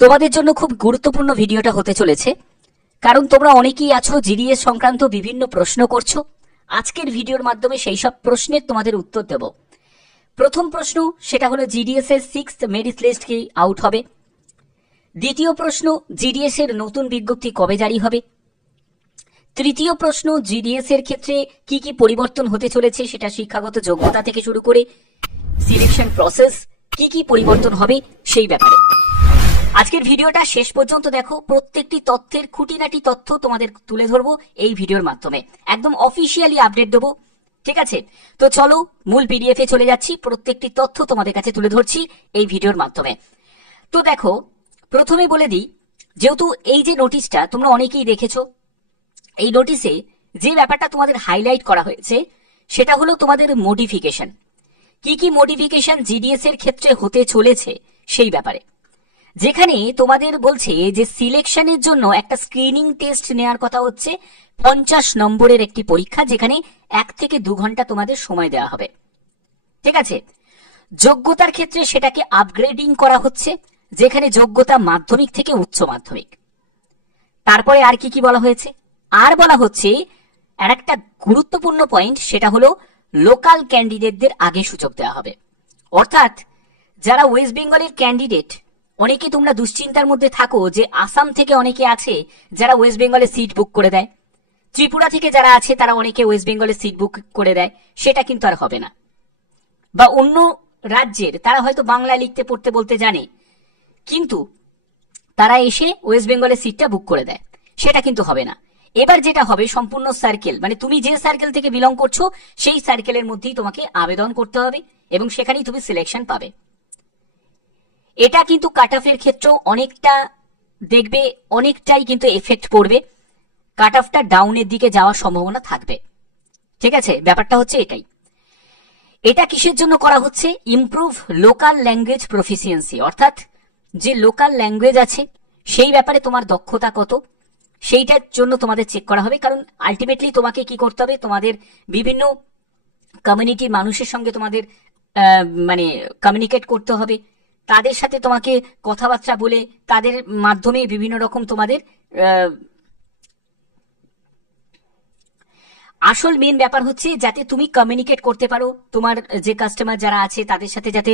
তোমাদের জন্য খুব গুরুত্বপূর্ণ ভিডিওটা হতে চলেছে, কারণ তোমরা অনেকেই আছো জিডিএস সংক্রান্ত বিভিন্ন প্রশ্ন করছো। আজকের ভিডিওর মাধ্যমে সেই সব প্রশ্নের তোমাদের উত্তর দেব। প্রথম প্রশ্ন সেটা হলো জিডিএস এর 6th মেরিট লিস্ট কি আউট হবে। দ্বিতীয় প্রশ্ন, জিডিএস এর নতুন বিজ্ঞপ্তি কবে জারি হবে। তৃতীয় প্রশ্ন, জিডিএস এর ক্ষেত্রে কি কি পরিবর্তন হতে চলেছে, সেটা শিক্ষাগত যোগ্যতা থেকে শুরু করে সিলেকশন প্রসেস কি কি পরিবর্তন হবে সেই ব্যাপারে। আজকের ভিডিওটা শেষ পর্যন্ত দেখো, প্রত্যেকটি তথ্যের খুঁটিনাটি তথ্য তোমাদের তুলে ধরবো এই ভিডিওর মাধ্যমে, একদম অফিসিয়ালি আপডেট দেবো। ঠিক আছে, তো চলো মূল পিডিএফ এ চলে যাচ্ছি, প্রত্যেকটি তথ্য তোমাদের কাছে তুলে ধরছি এই ভিডিওর মাধ্যমে। তো দেখো, প্রথমে বলে দিই, যেহেতু এই যে নোটিশটা তোমরা অনেকেই দেখেছো, এই নোটিশে যে ব্যাপারটা তোমাদের হাইলাইট করা হয়েছে সেটা হলো তোমাদের মডিফিকেশন। কি কি মডিফিকেশন জিডিএস এর ক্ষেত্রে হতে চলেছে সেই ব্যাপারে, যেখানে তোমাদের বলছে যে সিলেকশনের জন্য একটা স্ক্রিনিং টেস্ট নেওয়ার কথা হচ্ছে, 50 নম্বরের একটি পরীক্ষা, যেখানে 1 থেকে 2 ঘন্টা তোমাদের সময় দেওয়া হবে। ঠিক আছে, যোগ্যতার ক্ষেত্রে সেটাকে আপগ্রেডিং করা হচ্ছে, যেখানে যোগ্যতা মাধ্যমিক থেকে উচ্চ মাধ্যমিক। তারপরে আর কি কি বলা হয়েছে, আর বলা হচ্ছে আর একটা গুরুত্বপূর্ণ পয়েন্ট, সেটা হলো লোকাল ক্যান্ডিডেটদের আগে সুযোগ দেওয়া হবে। অর্থাৎ যারা ওয়েস্ট বেঙ্গলের ক্যান্ডিডেট, অনেকে তোমরা দুশ্চিন্তার মধ্যে থাকো যে আসাম থেকে অনেকে আছে যারা ওয়েস্ট বেঙ্গলে সিট বুক করে দেয়, ত্রিপুরা থেকে যারা আছে তারা অনেকে ওয়েস্ট বেঙ্গলে সিট বুক করে দেয়, সেটা কিন্তু আর হবে না। বা অন্য রাজ্যের তারা হয়তো বাংলা লিখতে পড়তে বলতে জানে, কিন্তু তারা এসে ওয়েস্ট বেঙ্গলে সিটটা বুক করে দেয়, সেটা কিন্তু হবে না। এবার যেটা হবে, সম্পূর্ণ সার্কেল, মানে তুমি যে সার্কেল থেকে বিলং করছো সেই সার্কেলের মধ্যেই তোমাকে আবেদন করতে হবে এবং সেখানেই তুমি সিলেকশন পাবে। এটা কিন্তু কাট অফের ক্ষেত্রেও অনেকটা দেখবে, অনেকটাই কিন্তু এফেক্ট পড়বে, কাট অফটা ডাউনের দিকে যাওয়ার সম্ভাবনা থাকবে। ঠিক আছে, ব্যাপারটা হচ্ছে এটাই। এটা কিসের জন্য করা হচ্ছে, ইমপ্রুভ লোকাল ল্যাঙ্গুয়েজ প্রফিসিয়েন্সি, অর্থাৎ যে লোকাল ল্যাঙ্গুয়েজ আছে সেই ব্যাপারে তোমার দক্ষতা কত, সেইটার জন্য তোমাদের চেক করা হবে। কারণ আলটিমেটলি তোমাকে কি করতে হবে, তোমাদের বিভিন্ন কমিউনিটির মানুষের সঙ্গে তোমাদের মানে কমিউনিকেট করতে হবে, তাদের সাথে তোমাকে কথাবার্তা বলে তাদের মাধ্যমে বিভিন্ন রকম তোমাদের আসল মেন ব্যাপার হচ্ছে যাতে তুমি কমিউনিকেট করতে পারো, তোমার যে কাস্টমার যারা আছে তাদের সাথে যাতে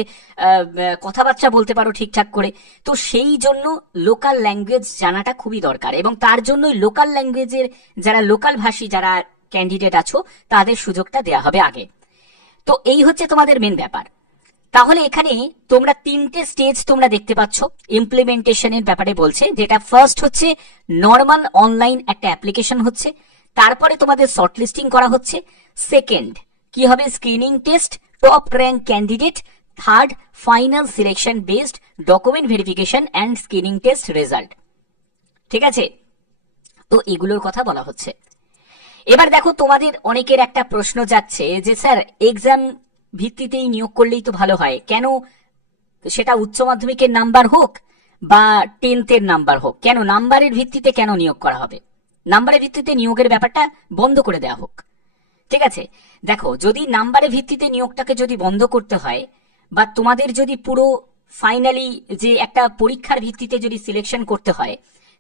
কথাবার্তা বলতে পারো ঠিকঠাক করে। তো সেই জন্য লোকাল ল্যাঙ্গুয়েজ জানাটা খুবই দরকার, এবং তার জন্যই লোকাল ল্যাঙ্গুয়েজের যারা লোকাল ভাষী যারা ক্যান্ডিডেট আছো তাদের সুযোগটা দেওয়া হবে আগে। তো এই হচ্ছে তোমাদের মেন ব্যাপার। তাহলে এখানে তোমরা 3টে স্টেজ তোমরা দেখতে পাচ্ছ ইমপ্লিমেন্টেশনের ব্যাপারে বলছে, যেটা ফার্স্ট হচ্ছে নর্মাল অনলাইন একটা অ্যাপ্লিকেশন হচ্ছে, তারপরে তোমাদের শর্টলিস্টিং করা হচ্ছে, সেকেন্ড কি হবে screening test, top rank candidate, third final selection based document verification and screening test result. ঠিক আছে, তো এগুলোর কথা বলা হচ্ছে। এবার দেখো, তোমাদের অনেকের একটা প্রশ্ন যাচ্ছে যে স্যার এক্সাম ভিত্তিতেই নিয়োগ করলেই তো ভালো হয়, কেন সেটা উচ্চ মাধ্যমিকের নাম্বার হোক বা 10th-এর নাম্বার হোক, কেন নাম্বারের ভিত্তিতে কেন নিয়োগ করা হবে, নাম্বারের ভিত্তিতে নিয়োগের ব্যাপারটা বন্ধ করে দেওয়া হোক। ঠিক আছে, দেখো, যদি নাম্বারের ভিত্তিতে নিয়োগটাকে যদি বন্ধ করতে হয়, বা তোমাদের যদি পুরো ফাইনালি যে একটা পরীক্ষার ভিত্তিতে যদি সিলেকশন করতে হয়,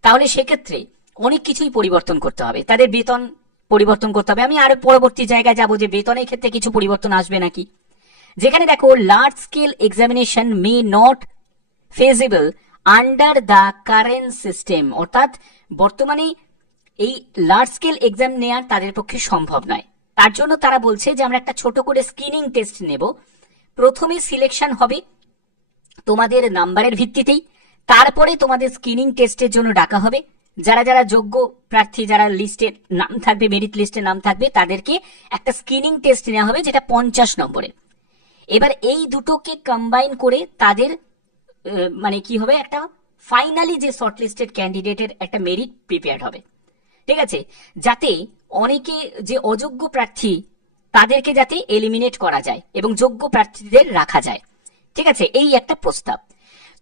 তাহলে সেক্ষেত্রে অনেক কিছুই পরিবর্তন করতে হবে, তাদের বেতন পরিবর্তন করতে হবে। আমি আরো পরবর্তী জায়গায় যাবো যে বেতনের ক্ষেত্রে কিছু পরিবর্তন আসবে নাকি, যেখানে দেখো large scale examination may not feasible under the current system, অর্থাৎ বর্তমানে এই লার্জ স্কেল এক্সাম নেওয়ার তাদের পক্ষে সম্ভব নয়। তার জন্য তারা বলছে যে আমরা একটা ছোট করে স্ক্রিনিং টেস্ট নেব, প্রথমে সিলেকশন হবে তোমাদের নাম্বারের ভিত্তিতেই, তারপরে তোমাদের স্ক্রিনিং টেস্টের জন্য ডাকা হবে, যারা যারা যোগ্য প্রার্থী যারা লিস্টে নাম থাকবে, মেরিট লিস্টে নাম থাকবে, তাদেরকে একটা স্ক্রিনিং টেস্ট নেওয়া হবে যেটা 50 নম্বরের। এবার এই দুটোকে কম্বাইন করে তাদের মানে কি হবে, একটা ফাইনালি যে শর্টলিস্টেড ক্যান্ডিডেটের একটা মেরিট প্রিপেয়ার্ড হবে। ঠিক আছে, যাতে অনেকে যে অযোগ্য প্রার্থী তাদেরকে যাতে এলিমিনেট করা যায় এবং যোগ্য প্রার্থীদের রাখা যায়। ঠিক আছে, এই একটা প্রস্তাব।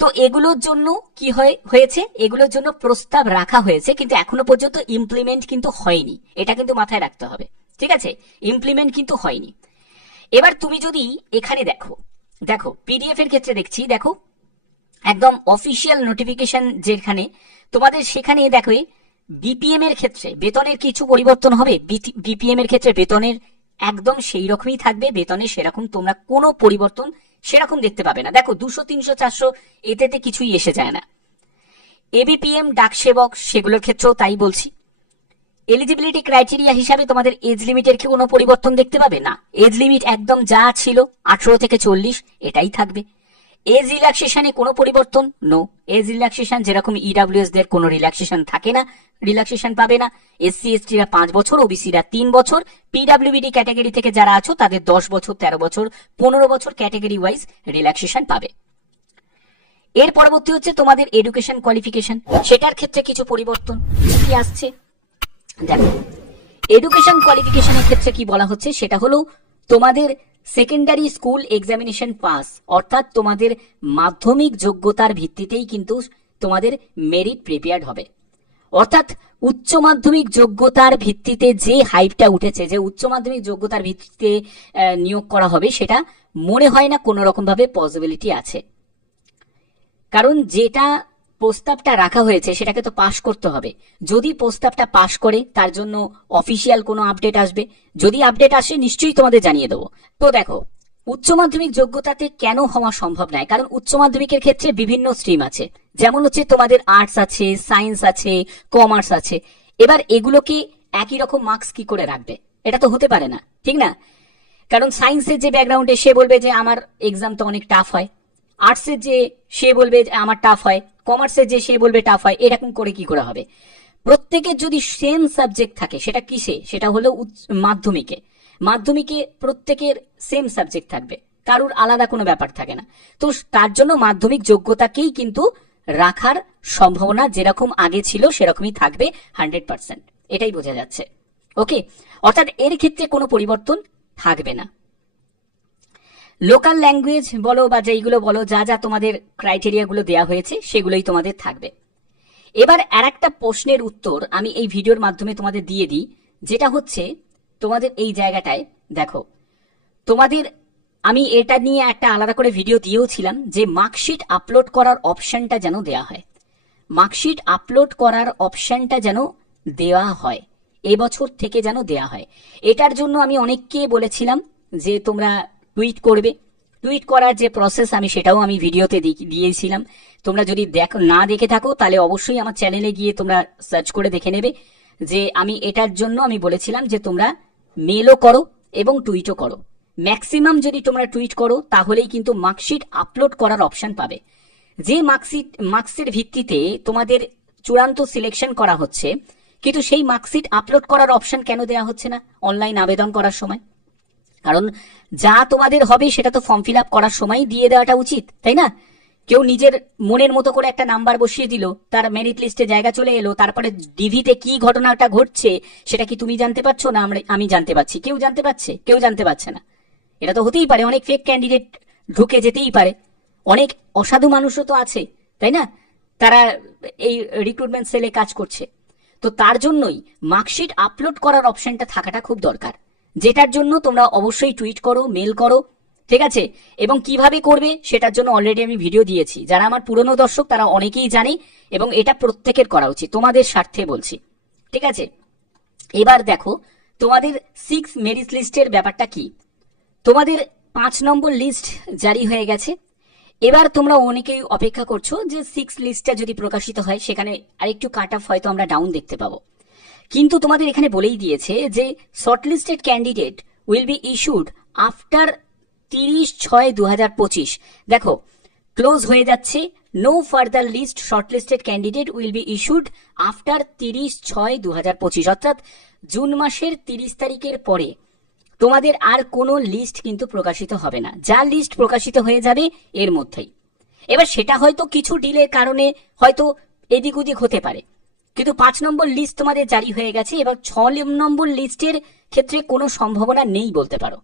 তো এগুলোর জন্য কি হয়েছে, এগুলোর জন্য প্রস্তাব রাখা হয়েছে, কিন্তু এখনো পর্যন্ত ইমপ্লিমেন্ট কিন্তু হয়নি, এটা কিন্তু মাথায় রাখতে হবে। ঠিক আছে, ইমপ্লিমেন্ট কিন্তু হয়নি। এবার তুমি যদি এখানে দেখো পিডিএফ এর ক্ষেত্রে দেখছি, দেখো একদম অফিসিয়াল নোটিফিকেশন যেখানে তোমাদের, সেখানে দেখো বিপিএম এর ক্ষেত্রে বেতনের কিছু পরিবর্তন হবে। বিপিএম এর ক্ষেত্রে বেতনের একদম সেই রকমই থাকবে, বেতনে সেরকম তোমরা কোনো পরিবর্তন সেরকম দেখতে পাবে না। দেখো 200, 300, 400 এতে কিছুই এসে যায় না। এবিপিএম, ডাক সেবক, সেগুলোর ক্ষেত্রেও তাই বলছি। এলিজিবিলিটি ক্রাইটেরিয়া হিসাবে তোমাদের এজ লিমিটের কি কোনো পরিবর্তন দেখতে পাবে না। এজ লিমিট একদম যা ছিল 18 থেকে 40 এটাই থাকবে। এজ রিল্যাক্সেশনে কোনো পরিবর্তন নো। এজ রিল্যাক্সেশন যেরকম ইডাব্লিউএস দের কোনো রিল্যাক্সেশন থাকে না, রিল্যাক্সেশন পাবে না। এসসি এসটিরা 5 বছর, ওবিসিরা 3 বছর, পিডাব্লিউবিডি ক্যাটাগরি থেকে যারা আছো তাদের 10 বছর, 13 বছর, 15 বছর ক্যাটাগরি ওয়াইজ রিল্যাক্সেশন পাবে। এর পরবর্তী হচ্ছে তোমাদের এডুকেশন কোয়ালিফিকেশন, সেটার ক্ষেত্রে কিছু পরিবর্তন কি আসছে দেখো। এডুকেশন কোয়ালিফিকেশনের ক্ষেত্রে কি বলা হচ্ছে সেটা হলো তোমাদের সেকেন্ডারি স্কুল এক্সামিনেশন পাস, অর্থাৎ তোমাদের মাধ্যমিক যোগ্যতার ভিত্তিতেই কিন্তু তোমাদের মেরিট প্রিপেয়ার্ড হবে। অর্থাৎ উচ্চ মাধ্যমিক যোগ্যতার ভিত্তিতে যে হাইপটা উঠেছে, যে উচ্চ মাধ্যমিক যোগ্যতার ভিত্তিতে নিয়োগ করা হবে, সেটা মনে হয় না কোনো রকম ভাবে পসিবিলিটি আছে। কারণ যেটা প্রস্তাবটা রাখা হয়েছে সেটাকে তো পাশ করতে হবে। যদি প্রস্তাবটা পাশ করে তার জন্য অফিসিয়াল কোনো আপডেট আসবে, যদি আপডেট আসে নিশ্চয়ই তোমাদের জানিয়ে দেবো। তো দেখো, উচ্চ মাধ্যমিক যোগ্যতাতে কেন হওয়া সম্ভব নয়, কারণ উচ্চ মাধ্যমিকের ক্ষেত্রে বিভিন্ন স্ট্রিম আছে, যেমন হচ্ছে তোমাদের আর্টস আছে, সায়েন্স আছে, কমার্স আছে। এবার এগুলোকে একই রকম মার্কস কি করে রাখবে, এটা তো হতে পারে না, ঠিক না? কারণ সায়েন্সের যে ব্যাকগ্রাউন্ডে সে বলবে যে আমার এক্সাম তো অনেক টাফ হয়, আর্টসের যে সে বলবে যে আমার টাফ হয়, কমার্সের যে সে বলবে টাফ হয়, এরকম করে কি করে হবে? প্রত্যেকের যদি সেম সাবজেক্ট থাকে, সেটা কিসে, সেটা হলো মাধ্যমিকে। মাধ্যমিকে প্রত্যেকের সেম সাবজেক্ট থাকবে, কারুর আলাদা কোনো ব্যাপার থাকে না। তো তার জন্য মাধ্যমিক যোগ্যতাকেই কিন্তু রাখার সম্ভাবনা যেরকম আগে ছিল সেরকমই থাকবে 100%, এটাই বোঝা যাচ্ছে। ওকে, অর্থাৎ এর ক্ষেত্রে কোনো পরিবর্তন থাকবে না। লোকাল ল্যাঙ্গুয়েজ বলো বা যেইগুলো বলো, যা যা তোমাদের ক্রাইটেরিয়া গুলো দেওয়া হয়েছে সেগুলোই তোমাদের থাকবে। এবার আর একটা প্রশ্নের উত্তর আমি এই ভিডিওর মাধ্যমে তোমাদের দিয়ে দিই, যেটা হচ্ছে তোমাদের এই জায়গাটায় দেখো, তোমাদের আমি এটা নিয়ে একটা আলাদা করে ভিডিও দিয়েও ছিলাম যে মার্কশিট আপলোড করার অপশনটা যেন দেওয়া হয়। মার্কশিট আপলোড করার অপশনটা যেন দেওয়া হয়, এবছর থেকে যেন দেওয়া হয়। এটার জন্য আমি অনেককে বলেছিলাম যে তোমরা টুইট করবে। টুইট করার যে প্রসেস আমি সেটাও আমি ভিডিওতে দিয়েছিলাম। তোমরা যদি না দেখে থাকো তাহলে অবশ্যই আমার চ্যানেলে গিয়ে তোমরা সার্চ করে দেখে নেবে যে আমি এটার জন্য আমি বলেছিলাম যে তোমরা মেলও করো এবং টুইটও করো। ম্যাক্সিমাম যদি তোমরা টুইট করো তাহলেই কিন্তু মার্কশিট আপলোড করার অপশন পাবে। যে মার্কসের ভিত্তিতে তোমাদের চূড়ান্ত সিলেকশন করা হচ্ছে, কিন্তু সেই মার্কশিট আপলোড করার অপশন কেন দেওয়া হচ্ছে না অনলাইন আবেদন করার সময়? কারণ যা তোমাদের হবে সেটা তো ফর্ম ফিল আপ করার সময় দিয়ে দেওয়াটা উচিত, তাই না? কেউ নিজের মনের মতো করে একটা নাম্বার বসিয়ে দিল, তার মেরিট লিস্টে জায়গা চলে এলো, তারপরে ডিভিতে কি ঘটনাটা ঘটছে সেটা কি তুমি জানতে পারছো না আমি জানতে পারছি? কেউ জানতে পারছে? কেউ জানতে পারছে না। এটা তো হতেই পারে, অনেক ফেক ক্যান্ডিডেট ঢুকে যেতেই পারে, অনেক অসাধু মানুষও তো আছে, তাই না? তারা এই রিক্রুটমেন্ট সেলে কাজ করছে। তো তার জন্যই মার্কশিট আপলোড করার অপশনটা থাকাটা খুব দরকার, যেটার জন্য তোমরা অবশ্যই টুইট করো, মেল করো, ঠিক আছে? এবং কিভাবে করবে সেটার জন্য অলরেডি আমি ভিডিও দিয়েছি। যারা আমার পুরনো দর্শক তারা অনেকেই জানে, এবং এটা প্রত্যেকের করা উচিত, তোমাদের স্বার্থে বলছি, ঠিক আছে? এবার দেখো তোমাদের 6 মেরিট লিস্টের ব্যাপারটা কি। তোমাদের 5 নম্বর লিস্ট জারি হয়ে গেছে। এবার তোমরা অনেকেই অপেক্ষা করছো যে 6 লিস্টটা যদি প্রকাশিত হয় সেখানে আরেকটু কাট অফ হয়তো আমরা ডাউন দেখতে পাবো। কিন্তু তোমাদের এখানে বলেই দিয়েছে যে shortlisted candidate will be issued after 30/6/2025। দেখো ক্লোজ হয়ে যাচ্ছে, no further list shortlisted candidate will be issued after 30/6/2025, অর্থাৎ জুন মাসের 30 তারিখের পরে তোমাদের আর কোনো লিস্ট কিন্তু প্রকাশিত হবে না। যা লিস্ট প্রকাশিত হয়ে যাবে এর মধ্যেই। এবার সেটা হয়তো কিছু ডিলের কারণে হয়তো এদিক ওদিক হতে পারে, কিন্তু 5 নম্বর লিস্ট তোমাদের জারি হয়ে গেছে। এবার 6 নম্বর লিস্টের ক্ষেত্রে কোনো সম্ভাবনা নেই বলতে পারো,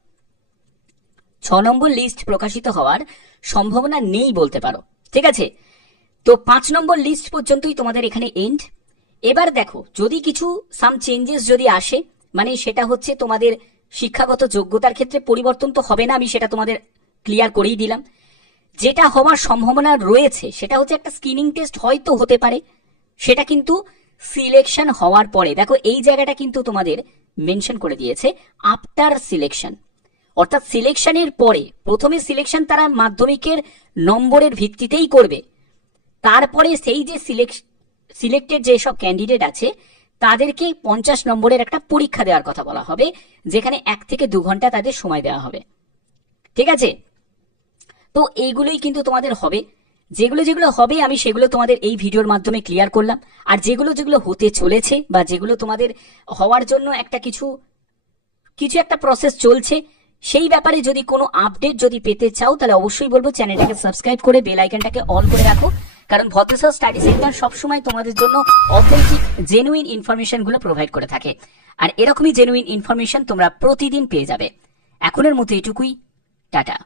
6 নম্বর লিস্ট প্রকাশিত হওয়ার সম্ভাবনা নেই বলতে পারো, ঠিক আছে? তো 5 নম্বর লিস্ট পর্যন্তই তোমাদের এখানে এন্ড। এবার দেখো যদি কিছু সাম চেঞ্জেস যদি আসে, মানে সেটা হচ্ছে তোমাদের শিক্ষাগত যোগ্যতার ক্ষেত্রে পরিবর্তন তো হবে না, আমি সেটা তোমাদের ক্লিয়ার করেই দিলাম। যেটা হওয়ার সম্ভাবনা রয়েছে সেটা হচ্ছে একটা স্ক্রিনিং টেস্ট হয়তো হতে পারে, সেটা কিন্তু সিলেকশন হওয়ার পরে। দেখো এই জায়গাটা কিন্তু তোমাদের মেনশন করে দিয়েছে আফটার সিলেকশন, অর্থাৎ সিলেকশনের পরে। প্রথমে সিলেকশন তারা মাধ্যমিকের নম্বরের ভিত্তিতেই করবে, তারপরে সেই যে সিলেক্টেড যেসব ক্যান্ডিডেট আছে তাদেরকে 50 নম্বরের একটা পরীক্ষা দেওয়ার কথা বলা হবে, যেখানে 1 থেকে 2 ঘন্টা তাদের সময় দেওয়া হবে। ঠিক আছে, তো এইগুলোই কিন্তু তোমাদের হবে। যেগুলো যেগুলো হবে আমি সেগুলো তোমাদের এই ভিডিওর মাধ্যমে ক্লিয়ার করলাম। আর যেগুলো যেগুলো হতে চলেছে বা যেগুলো তোমাদের হওয়ার জন্য একটা কিছু একটা প্রসেস চলছে, সেই ব্যাপারে যদি কোনো আপডেট যদি পেতে চাও তাহলে অবশ্যই বলবো চ্যানেলটাকে সাবস্ক্রাইব করে বেল আইকনটাকে অন করে রাখো, কারণ ভদ্রসর স্টাডি সেন্টার সবসময় তোমাদের জন্য অথেন্টিক জেনুইন ইনফরমেশনগুলো প্রোভাইড করে থাকে। আর এরকমই জেনুইন ইনফরমেশন তোমরা প্রতিদিন পেয়ে যাবে। এখনের মতো এটুকুই, টাটা।